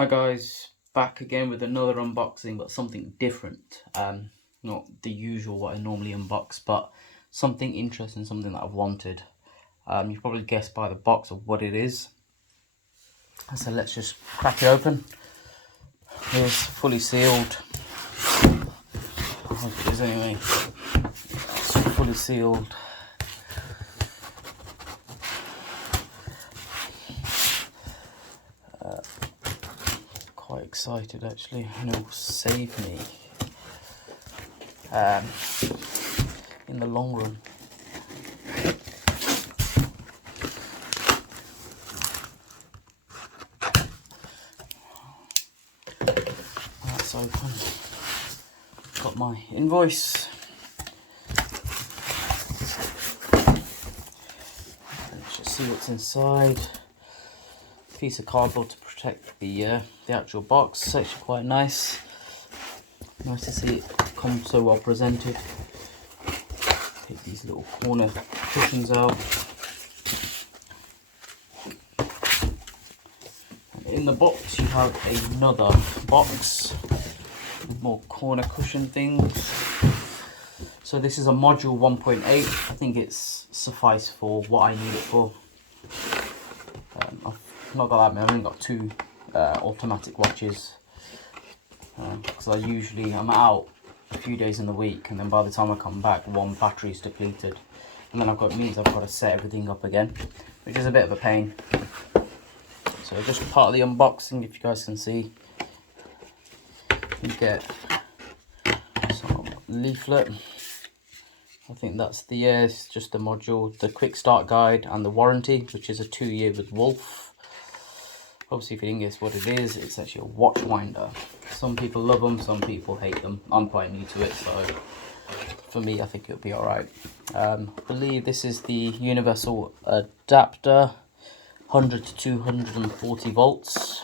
Hi guys, back again with another unboxing, but something different. Not the usual what I normally unbox, but something interesting, something that I've wanted. You probably guessed by the box of what it is. So let's just crack it open. It's fully sealed. I hope it is anyway. It's fully sealed. Quite excited actually, and it will save me in the long run. That's open. Got my invoice. Let's just see what's inside. Piece of cardboard to protect the actual box. It's actually quite nice. Nice to see it come so well presented. Take these little corner cushions out. And in the box you have another box with more corner cushion things. So this is a module 1.8. I think it's suffice for what I need it for. I've not got that many. I've only got two automatic watches because I'm out a few days in the week, and then by the time I come back, one battery is depleted, and then I've got to set everything up again, which is a bit of a pain. So just part of the unboxing, if you guys can see, you get some leaflet. I think that's it's just the module, the quick start guide, and the warranty, which is a 2-year with Wolf. Obviously, if you didn't guess what it is, it's actually a Watchwinder. Some people love them, some people hate them. I'm quite new to it, so for me, I think it'll be alright. I believe this is the universal adapter, 100 to 240 volts.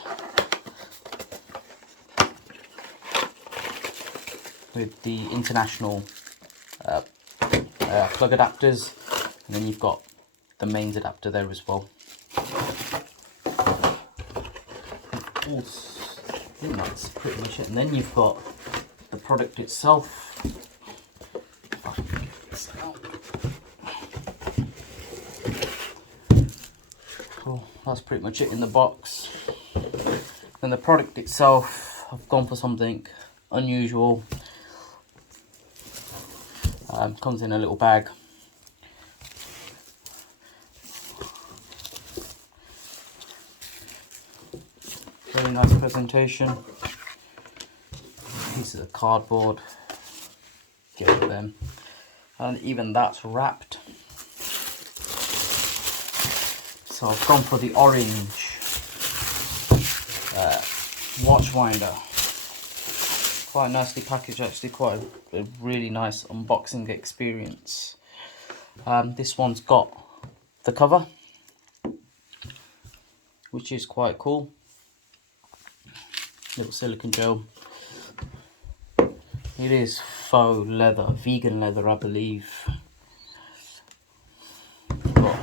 With the international plug adapters, and then you've got the mains adapter there as well. I think that's pretty much it, and then you've got the product itself. Cool, that's pretty much it in the box. And the product itself, I've gone for something unusual. Comes in a little bag. Very nice presentation. Pieces of cardboard. Get rid of them. And even that's wrapped. So I've gone for the orange Watchwinder. Quite nicely packaged, actually. Quite a really nice unboxing experience. This one's got the cover, which is quite cool. Little silicone gel. It is faux leather, vegan leather, I believe. Got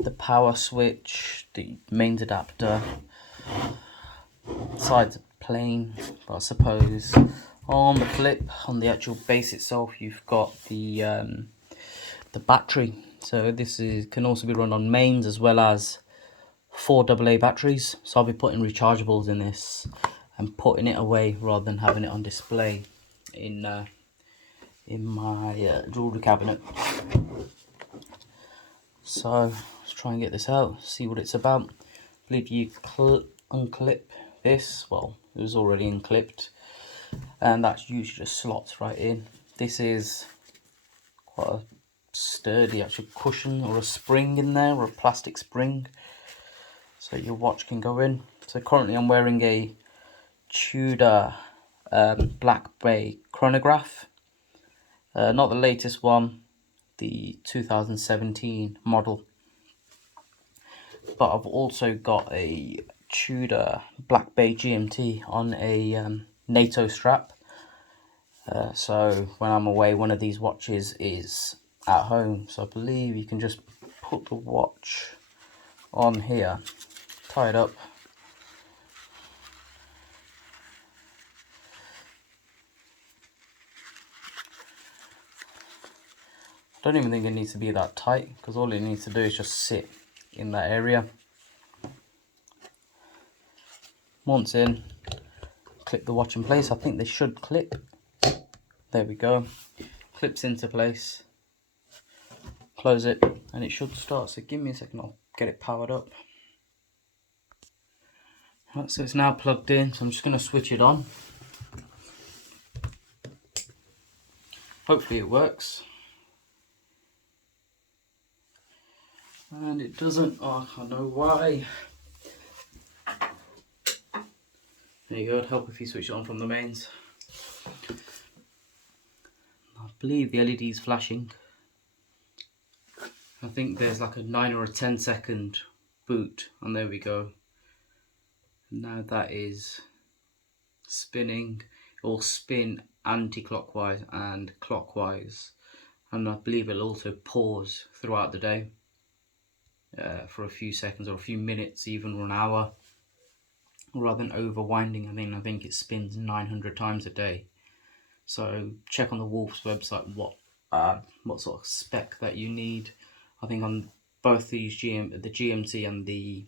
the power switch, the mains adapter. Sides are plain, but I suppose on the flip, on the actual base itself, you've got the battery. So this can also be run on mains as well as 4 AA batteries. So I'll be putting rechargeables in this and putting it away rather than having it on display in my jewellery cabinet. So let's try and get this out, see what it's about. I believe you unclip this. Well, it was already unclipped, and that's usually just slots right in. This is quite a sturdy actual cushion or a spring in there, or a plastic spring, so your watch can go in. So currently I'm wearing a Tudor Black Bay chronograph, not the latest one, the 2017 model, but I've also got a Tudor Black Bay GMT on a NATO strap. So when I'm away, one of these watches is at home. So I believe you can just put the watch on here, tie it up, don't even think it needs to be that tight, because all it needs to do is just sit in that area. Once in, clip the watch in place. I think they should clip. There we go. Clips into place. Close it and it should start. So give me a second, I'll get it powered up. Right, so it's now plugged in, so I'm just going to switch it on. Hopefully it works. And it doesn't. Oh, I know why. There you go, it'd help if you switch it on from the mains. I believe the LED is flashing. I think there's like a 9 or a 10 second boot, and there we go. Now that is spinning. It will spin anti-clockwise and clockwise, and I believe it'll also pause throughout the day for a few seconds or a few minutes, even or an hour, rather than overwinding. I think it spins 900 times a day. So check on the Wolf's website what sort of spec that you need. I think on both these the GMT and the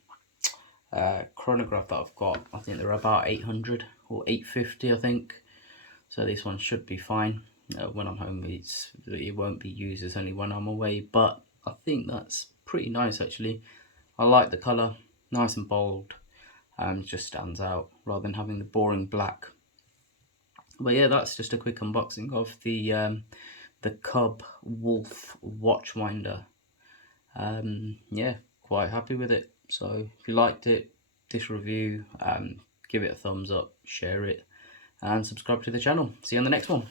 chronograph that I've got, I think they're about 800 or 850, I think. So this one should be fine. When I'm home, it won't be used. It's only when I'm away. But I think that's pretty nice actually. I like the colour, nice and bold. It just stands out rather than having the boring black. But yeah, that's just a quick unboxing of the Cub Wolf Watchwinder. Yeah, quite happy with it. So if you liked it, this review, give it a thumbs up, share it, and subscribe to the channel. See you on the next one.